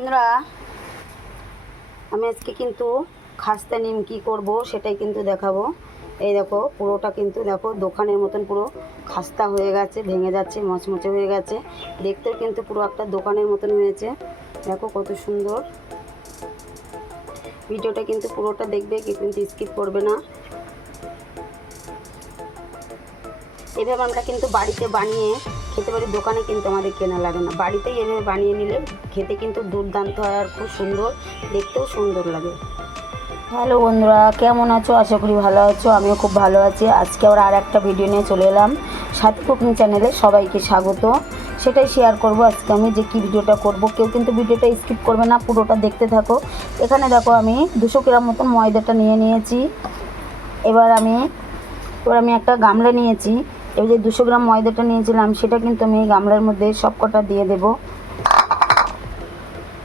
বন্ধুরা, আমি আজকে কিন্তু খাস্তা নিমকি করব সেটাই কিন্তু দেখাবো। এই দেখো, পুরোটা কিন্তু দেখো দোকানের মতন পুরো খাস্তা হয়ে গেছে, ভেঙে যাচ্ছে, মচমচে হয়ে গেছে। দেখতেও কিন্তু পুরো একটা দোকানের মতন হয়েছে। দেখো কত সুন্দর। ভিডিওটা কিন্তু পুরোটা দেখবে, কিন্তু স্কিপ করবে না। এভাবে আমরা কিন্তু বাড়িতে বানিয়ে খেতে পারি, দোকানে কিন্তু আমাদের কেনা লাগে না। বাড়িতেই এভাবে বানিয়ে নিলে খেতে কিন্তু দুর্দান্ত হয় আর খুব সুন্দর, দেখতেও সুন্দর লাগে। হ্যালো বন্ধুরা, কেমন আছো? আশা করি ভালো আছো। আমিও খুব ভালো আছি। আজকে আবার আর একটা ভিডিও নিয়ে চলে এলাম। সাথী কুকিং চ্যানেলে সবাইকে স্বাগত। সেটাই শেয়ার করব আজকে আমি যে কী ভিডিওটা করব। কেউ কিন্তু ভিডিওটা স্কিপ করবে না, পুরোটা দেখতে থাকো। এখানে দেখো আমি 200 গ্রাম মতন ময়দাটা নিয়ে নিয়েছি। এবার আমি একটা গামলা নিয়েছি। এই যে 200 গ্রাম ময়দাটা নিয়েছিলাম সেটা কিন্তু আমি গামলার মধ্যে সবকটা দিয়ে দেব।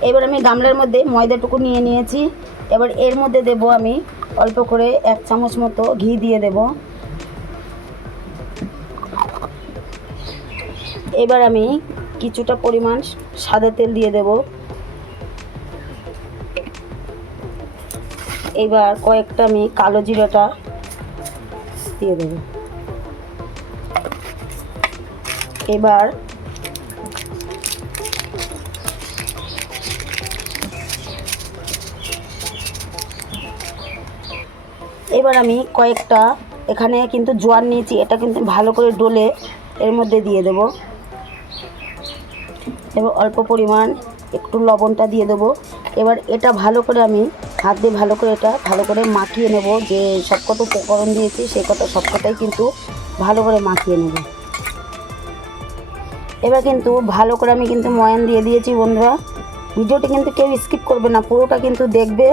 এবার আমি গামলার মধ্যে ময়দাটুকু নিয়ে নিয়েছি। এবার এর মধ্যে দেব আমি অল্প করে 1 চামচ মতো ঘি দিয়ে দেব। এবার আমি কিছুটা পরিমাণ সাদা তেল দিয়ে দেব। এবার কয়েকটা আমি কালো জিরাটা দিয়ে দেব। এবার আমি কয়েকটা এখানে কিন্তু জোয়ান নিয়েছি, এটা কিন্তু ভালো করে ডলে এর মধ্যে দিয়ে দেব। এবার অল্প পরিমাণ একটু লবণটা দিয়ে দেবো। এবার এটা ভালো করে আমি হাত দিয়ে ভালো করে মাখিয়ে নেব। যে সব কত উপকরণ দিয়েছি সেই সবকটাই কিন্তু ভালো করে মাখিয়ে নেব। এবার কিন্তু ভালো করে আমি কিন্তু ময়ান দিয়ে দিয়েছি। বন্ধুরা, ভিডিওটা কিন্তু কেউ স্কিপ করবে না, পুরোটা কিন্তু দেখবে।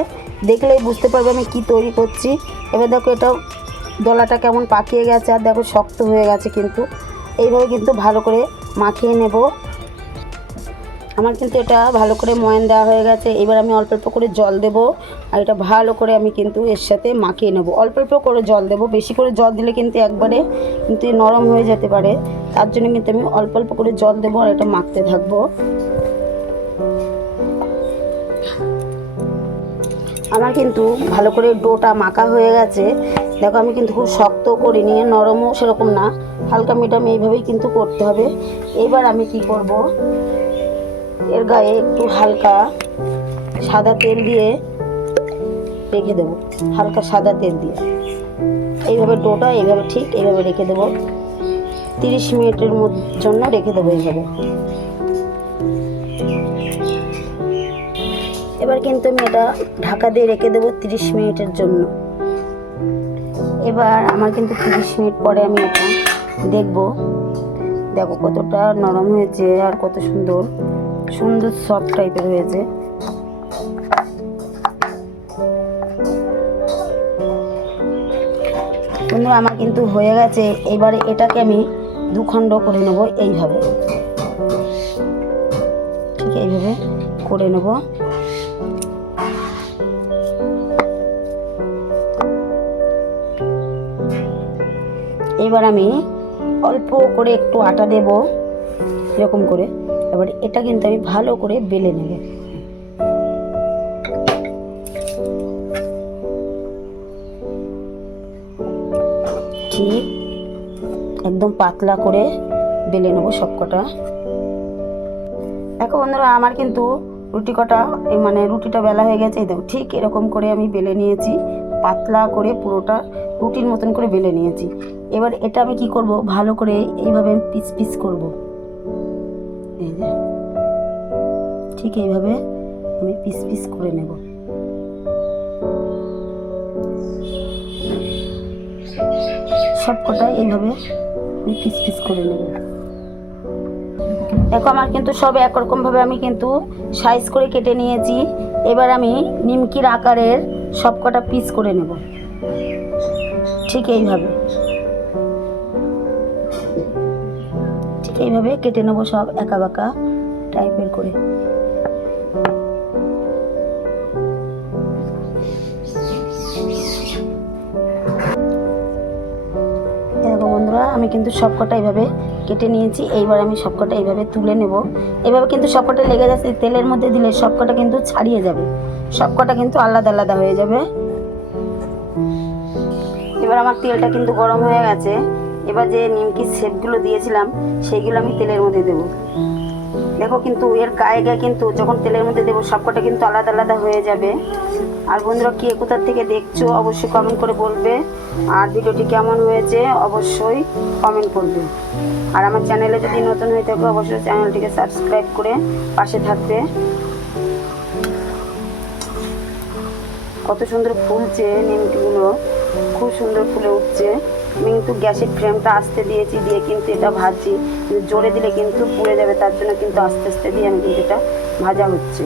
দেখলেই বুঝতে পারবে আমি কি তৈরি করছি। এবার দেখো এটা দলাটা কেমন পাকিয়ে গেছে আর দেখো শক্ত হয়ে গেছে। কিন্তু এইভাবে কিন্তু ভালো করে মাখিয়ে নেব। আমার কিন্তু এটা ভালো করে ময়ান দেওয়া হয়ে গেছে। এবার আমি অল্প অল্প করে জল দেব আর এটা ভালো করে আমি কিন্তু এর সাথে মাখিয়ে নেব। অল্প অল্প করে জল দেব, বেশি করে জল দিলে কিন্তু একবারে কিন্তু নরম হয়ে যেতে পারে। তার জন্য কিন্তু আমি অল্প অল্প করে জল দেবো আর এটা মাখতে থাকবো। আমার কিন্তু ভালো করে ডোটা মাখা হয়ে গেছে। দেখো আমি কিন্তু খুব শক্ত করিনি, নরমও সেরকম না, হালকা মিডিয়াম এইভাবেই কিন্তু করতে হবে। এবার আমি কি করব, এর গায়ে একটু হালকা সাদা তেল দিয়ে রেখে দেবো। হালকা সাদা তেল দিয়ে এইভাবে ডোটা এইভাবে ঠিক এইভাবে রেখে দেবো। 30 মিনিটের জন্য রেখে দেবো এইভাবে। এবার কিন্তু আমি এটা ঢাকা দিয়ে রেখে দেবো 30 মিনিটের জন্য। এবার আমার কিন্তু 30 মিনিট পরে আমি এটা দেখব। দেখো কতটা নরম হয়েছে আর কত সুন্দর সুন্দর সফট টাইপের হয়েছে। বন্ধুরা, আমার কিন্তু হয়ে গেছে। এবারে এটাকে আমি 2 খণ্ড করে নেব এইভাবে। ঠিক এইভাবে করে নেব। এবার আমি অল্প করে একটু আটা দেব এরকম করে। এবার এটা কিন্তু আমি ভালো করে বেলে নেব। ঠিক একদম পাতলা করে বেলে নেব সবকটা। দেখো বন্ধুরা, আমার কিন্তু রুটিটা বেলা হয়ে গেছে। দেখো ঠিক এরকম করে আমি বেলে নিয়েছি, পাতলা করে পুরোটা রুটির মতন করে বেলে নিয়েছি। এবার এটা আমি কি করব, ভালো করে এইভাবে পিস পিস করব। এই যে ঠিক এইভাবে আমি পিস পিস করে নেব। সবকটা এইভাবে আমি পিস পিস করে নেব। দেখো আমার কিন্তু সব একরকমভাবে আমি কিন্তু সাইজ করে কেটে নিয়েছি। এবার আমি নিমকির আকারের সবকটা পিস করে নেব। ঠিক এইভাবে কেটে নেব সব একা বাঁকা টাইপের করে। দেখো বন্ধুরা, আমি কিন্তু সবকটা এইভাবে কেটে নিয়েছি। এইবার আমি সবকটা এইভাবে তুলে নেব। এভাবে কিন্তু সবকটা লেগে যাচ্ছে, তেলের মধ্যে দিলে সবকটা কিন্তু ছাড়িয়ে যাবে, সবকটা কিন্তু আলাদা আলাদা হয়ে যাবে। এবার আমার তেলটা কিন্তু গরম হয়ে গেছে। এবার যে নিমকির শেপগুলো দিয়েছিলাম সেইগুলো আমি তেলের মধ্যে দেবো। দেখো কিন্তু এর গায়ে গায়ে কিন্তু যখন তেলের মধ্যে দেবো সবকটা কিন্তু আলাদা আলাদা হয়ে যাবে। আর বন্ধুরা, কে কোথা থেকে দেখছো অবশ্যই কমেন্ট করে বলবে, আর ভিডিওটি কেমন হয়েছে অবশ্যই কমেন্ট করবে। আর আমার চ্যানেলে যদি নতুন হয়ে থাকো অবশ্যই চ্যানেলটিকে সাবস্ক্রাইব করে পাশে থাকবে। কত সুন্দর ফুলছে নিমকিগুলো, খুব সুন্দর ফুলে উঠছে। আমি কিন্তু গ্যাসের ফ্লেমটা আস্তে দিয়েছি, দিয়ে কিন্তু এটা ভাজছি। জোরে দিলে কিন্তু পুড়ে যাবে, তার জন্য কিন্তু আস্তে আস্তে দিয়ে আমি কিন্তু এটা ভাজা হচ্ছে।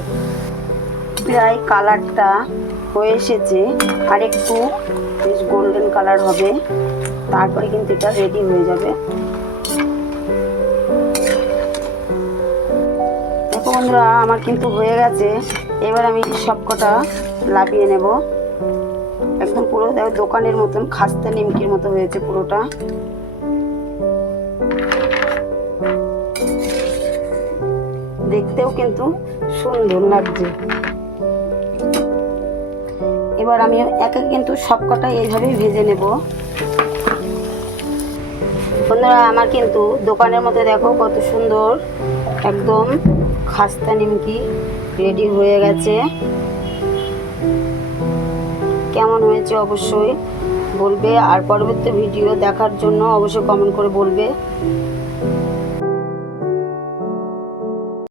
প্রায় কালারটা হয়ে এসেছে, আর একটু বেশ গোল্ডেন কালার হবে, তারপরে কিন্তু এটা রেডি হয়ে যাবে। দেখো বন্ধুরা, আমার কিন্তু হয়ে গেছে। এবার আমি সবকটা লাফিয়ে নেব। একদম পুরো দেখো দোকানের মতন খাস্তা নিমকির মতো হয়েছে পুরোটা। দেখতেও কিন্তু সুন্দর লাগছে। এবার আমি একে কিন্তু সবকটা এইভাবেই ভেজে নেব। বন্ধুরা, আমার কিন্তু দোকানের মধ্যে দেখো কত সুন্দর একদম খাস্তা নিমকি রেডি হয়ে গেছে। কেমন হয়েছে অবশ্যই বলবে, আর পরবর্তী ভিডিও দেখার জন্য অবশ্যই কমেন্ট করে বলবে।